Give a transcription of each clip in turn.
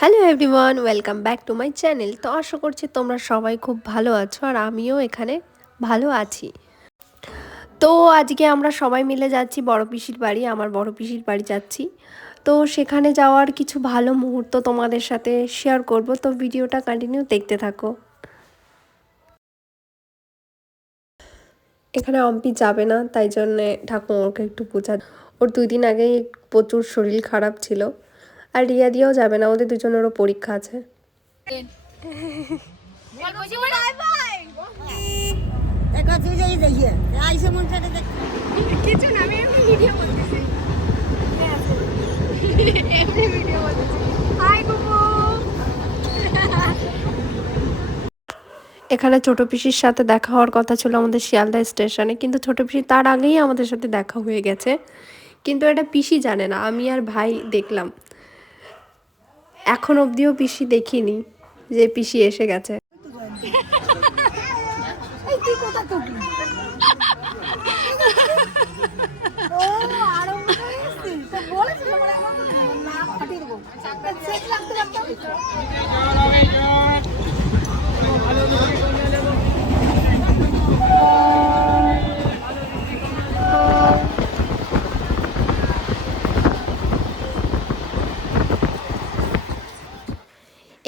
Hello everyone, welcome back to my channel. তো আশা করছি তোমরা সবাই খুব ভালো আছো আর আমিও এখানে ভালো আছি। তো আজকে আমরা সবাই মিলে যাচ্ছি বড় পিসির বাড়ি, আমার বড় পিসির বাড়ি যাচ্ছি। তো সেখানে যাওয়ার কিছু ভালো মুহূর্ত তোমাদের সাথে শেয়ার করব, তো ভিডিওটা কন্টিনিউ দেখতে থাকো। এখানে অম্পি যাবে না, তাই জন্যে ঠাকুমা ওকে একটু বোঝা। ওর 2 দিন আগেই প্রচুর শরীর খারাপ ছিল। আর রিয়া দিয়েও যাবে না, ওদের দুজনেরও পরীক্ষা আছে। এখানে ছোট পিসির সাথে দেখা হওয়ার কথা ছিল আমাদের শিয়ালদা স্টেশনে, কিন্তু ছোট পিসি তার আগেই আমাদের সাথে দেখা হয়ে গেছে। কিন্তু এটা পিসি জানে না, আমি আর ভাই দেখলাম। এখন অবধিও পিসি দেখিনি যে পিসি এসে গেছে।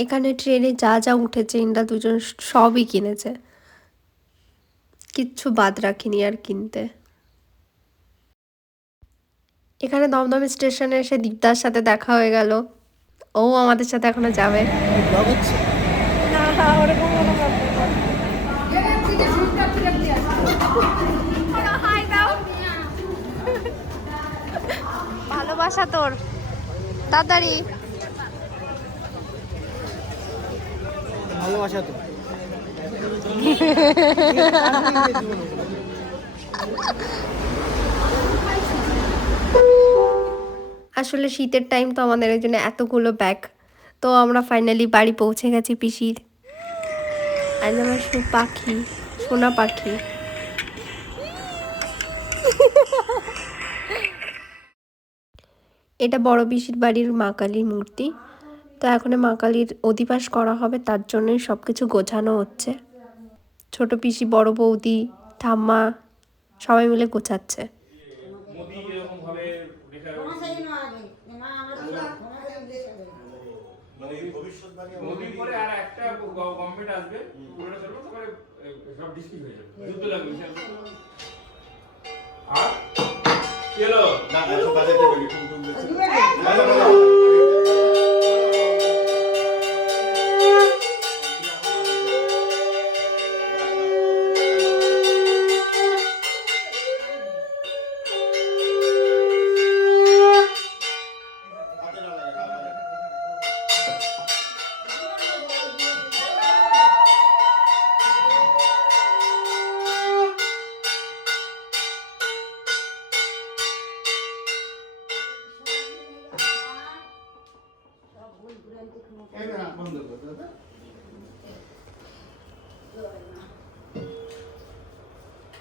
এখানে ট্রেনে যা যা উঠেছে ইন্দ্রা দুজন সবই কিনেছে, কিচ্ছু বাদ রাখিনি আর কিনতে। এখানে দমদম স্টেশনে এসে দীপদার সাথে দেখা হয়ে গেল, ও আমাদের সাথে এখনো যাবে। ভালোবাসা তোর তাড়াতাড়ি ভালোবাসা তো আসলে শীতের টাইম তো আমাদের এই জন্য এতগুলো ব্যাগ। তো আমরা ফাইনালি বাড়ি পৌঁছে গেছি পিসির। আজ আমার পাখি, সোনা পাখি। এটা বড় পিসির বাড়ির মা কালীর মূর্তি। তো এখন মা কালীর অধিবাস করা হবে, তার জন্যই সব কিছু গোছানো হচ্ছে। ছোট পিসি, বড় বৌদি, ঠাম্মা সবাই মিলে গোছাচ্ছে।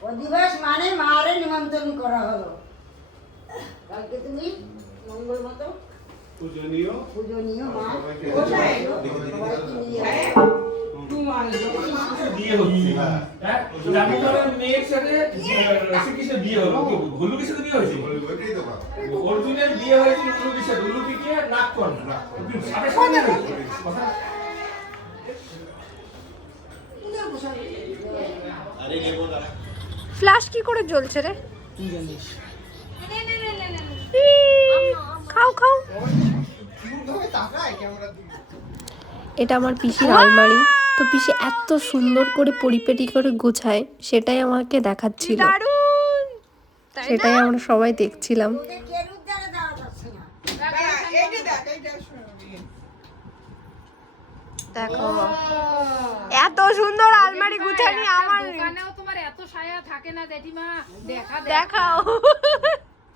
অধিবাস মানে মারে নিমন্ত্রণ করা হলো। কালকে তুমি মঙ্গল মতো পূজনীয় মা মেয়ের সাথে শ্রীকৃষ্ণের বিয়ে হলো, ভল্লুকের সাথে বিয়ে হয়েছে। অর্জুনের বিয়ে হয়েছে উল্লুকের সাথে, উল্লুকিকে নাক কন্যা। ফ্ল্যাশ কি করে জ্বলছে রে? খাও খাও। এটা আমার পিসির আলমারি। তো পিসি এত সুন্দর করে পরিপাটি করে গোছায়, সেটাই আমাকে দেখাচ্ছিল, সেটাই আমরা সবাই দেখছিলাম। দেখো এত সুন্দর আলমারি গুছানি আমার দোকানেও তোমার এত সায়া থাকে না জেঠিমা। দেখাও।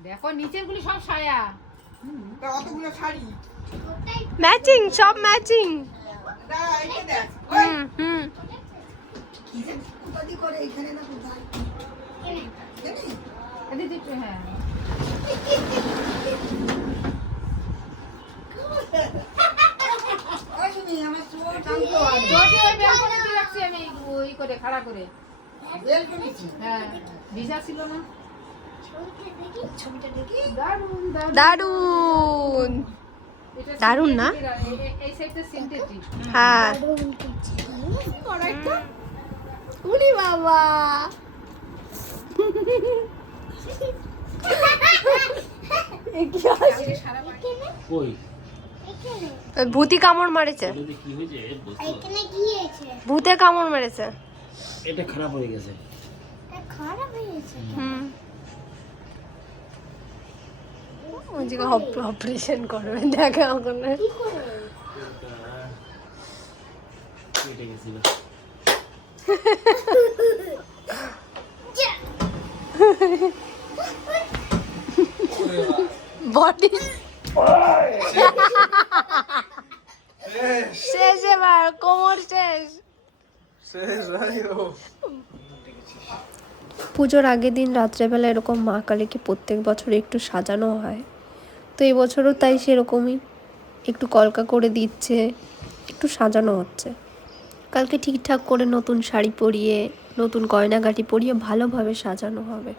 দেখো নিচের গুলি সব সায়া, অতগুলো শাড়ি ম্যাচিং, সব ম্যাচিং। হুম করে এখানে না কোথায় হ্যাঁ ই করে খাড়া করে। বেল করেছি। হ্যাঁ ভিজা ছিল না। ছবিটা দেখি। দারুন দারুন দারুন এটা দারুন না? synthetic আর এই সাইডটা সিনথেটিক। হ্যাঁ উনি বাবা কই ভূতি কামড় মারেছে, যদি কি হয়েছে এখানে কি হয়েছে? ভূতে কামড় মেরেছে। এটা খারাপ হয়ে গেছে। এটা খারাপ হয়েছে। হুম ওদিকে অপারেশন করবে দেখে ওখানে। কি করে? কেটে গেছিল। বডি শেষ, এবার কোমর শেষ। পুজোর আগের দিন রাত্রেবেলা এরকম মা কালীকে প্রত্যেক বছর একটু সাজানো হয়, তো এই বছরও তাই সেরকমই একটু কলকা করে দিচ্ছে, একটু সাজানো হচ্ছে। কালকে ঠিকঠাক করে নতুন শাড়ি পরিয়ে নতুন গয়নাগাটি পরিয়ে ভালোভাবে সাজানো হবে।